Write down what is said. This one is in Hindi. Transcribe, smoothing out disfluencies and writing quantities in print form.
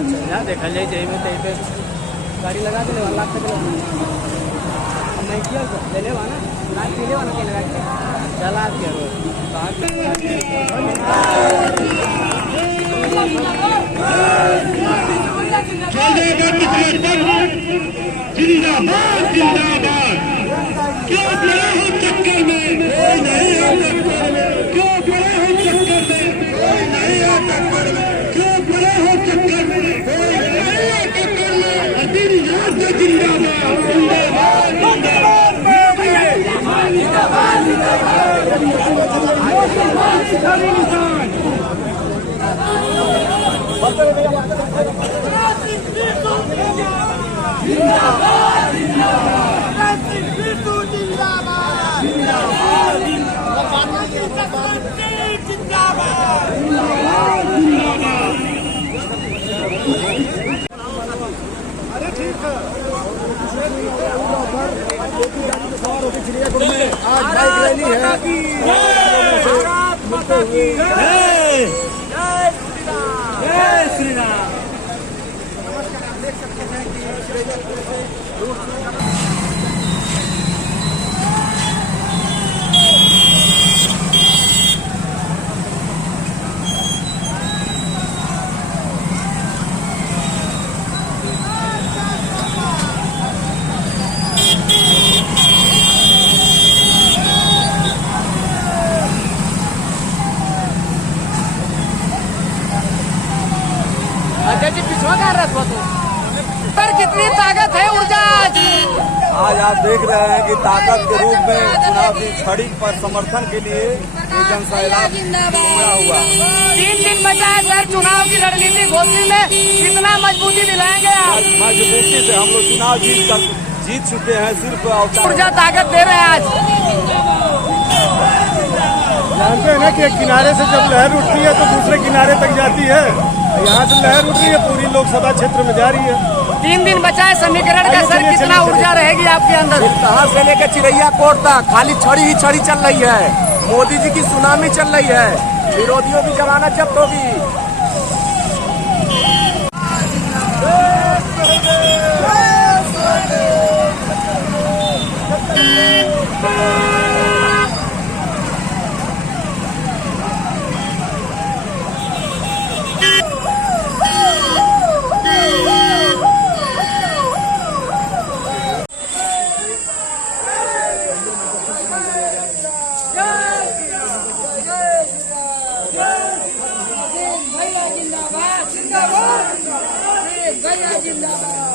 अच्छा देखा जाए जय में तय पे गाड़ी लगा के 1 लाख तक नहीं किया ले ले ना लाख ले लेवा ना के लगा के चला के जिंदाबाद जिंदाबाद क्यों पड़े हो चक्कर में कोई नहीं है चक्कर में क्यों पड़े हो चक्कर में कोई नहीं है चक्कर में क्यों पड़े हो चक्कर में कोई नहीं है चक्कर में अदिल याद जिंदाबाद जिंदाबाद अरे ठीक है आज बाइक रैली है जय श्री राम। नमस्कार, देख सकते हैं कि जी पिछवा कर रहा था पर कितनी ताकत है ऊर्जा आज आप देख रहे हैं कि ताकत के रूप में चुनाव की छड़ी पर समर्थन के लिए जनसैलाब हुआ। 3 दिन बचा है सर चुनाव की रणनीति घोषणा में कितना मजबूती दिलाएंगे आप? मजबूती से हम लोग चुनाव जीत चुके हैं। सिर्फ ऊर्जा ताकत दे रहे हैं आज। जानते हैं ना कि एक किनारे से जब लहर उठती है तो दूसरे किनारे तक जाती है। यहाँ से लहर उठ रही है, पूरी लोकसभा क्षेत्र में जा रही है। 3 दिन बचा है समीकरण का सर कितना ऊर्जा रहेगी आपके अंदर? कहाँ से लेकर चिड़ैया कोट तक खाली छड़ी ही छड़ी चल रही है। मोदी जी की सुनामी चल रही है, विरोधियों की जमानत जब्त होगी। जिंदाबाद